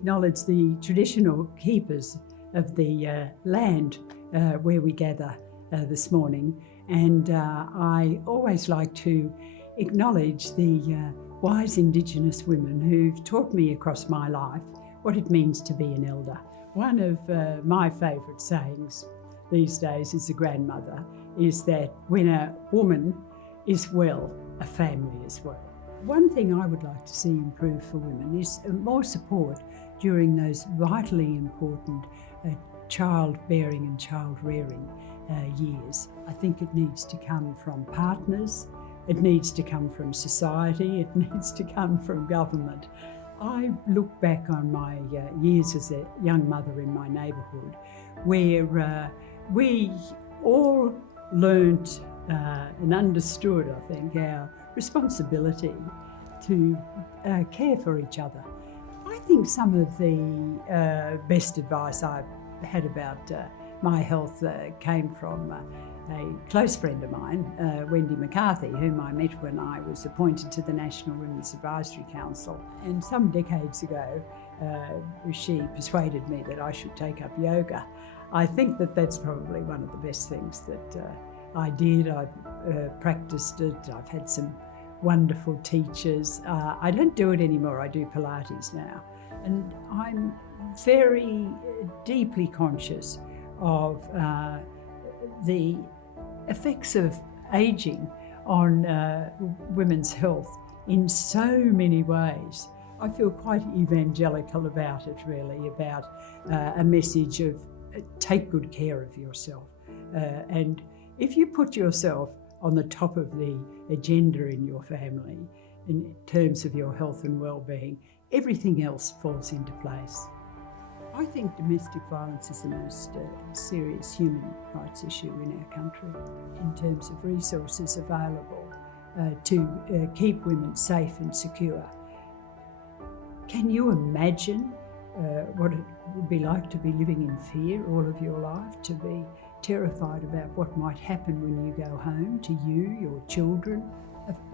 acknowledge the traditional keepers of the land where we gather this morning, and I always like to acknowledge the wise Indigenous women who've taught me across my life what it means to be an elder. One of my favourite sayings these days as a grandmother is that when a woman is well, a family is well. One thing I would like to see improve for women is more support during those vitally important childbearing and child-rearing years. I think it needs to come from partners, it needs to come from society, it needs to come from government. I look back on my years as a young mother in my neighbourhood where we all learnt and understood, I think, our responsibility to care for each other. I think some of the best advice I've had about my health came from a close friend of mine, Wendy McCarthy, whom I met when I was appointed to the National Women's Advisory Council. And some decades ago, she persuaded me that I should take up yoga. I think that that's probably one of the best things that I did. I've practiced it. I've had some wonderful teachers. I don't do it anymore. I do Pilates now. And I'm very deeply conscious of the effects of ageing on women's health in so many ways. I feel quite evangelical about it, really, about a message of take good care of yourself. And if you put yourself on the top of the agenda in your family, in terms of your health and well-being, everything else falls into place. I think domestic violence is the most serious human rights issue in our country in terms of resources available to keep women safe and secure. Can you imagine what it would be like to be living in fear all of your life, to be terrified about what might happen when you go home to you, your children?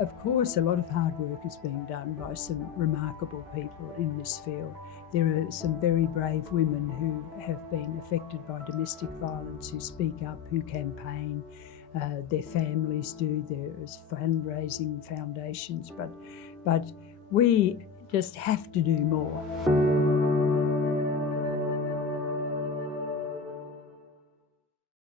Of course, a lot of hard work is being done by some remarkable people in this field. There are some very brave women who have been affected by domestic violence, who speak up, who campaign. Their families do. There's fundraising foundations, but we just have to do more.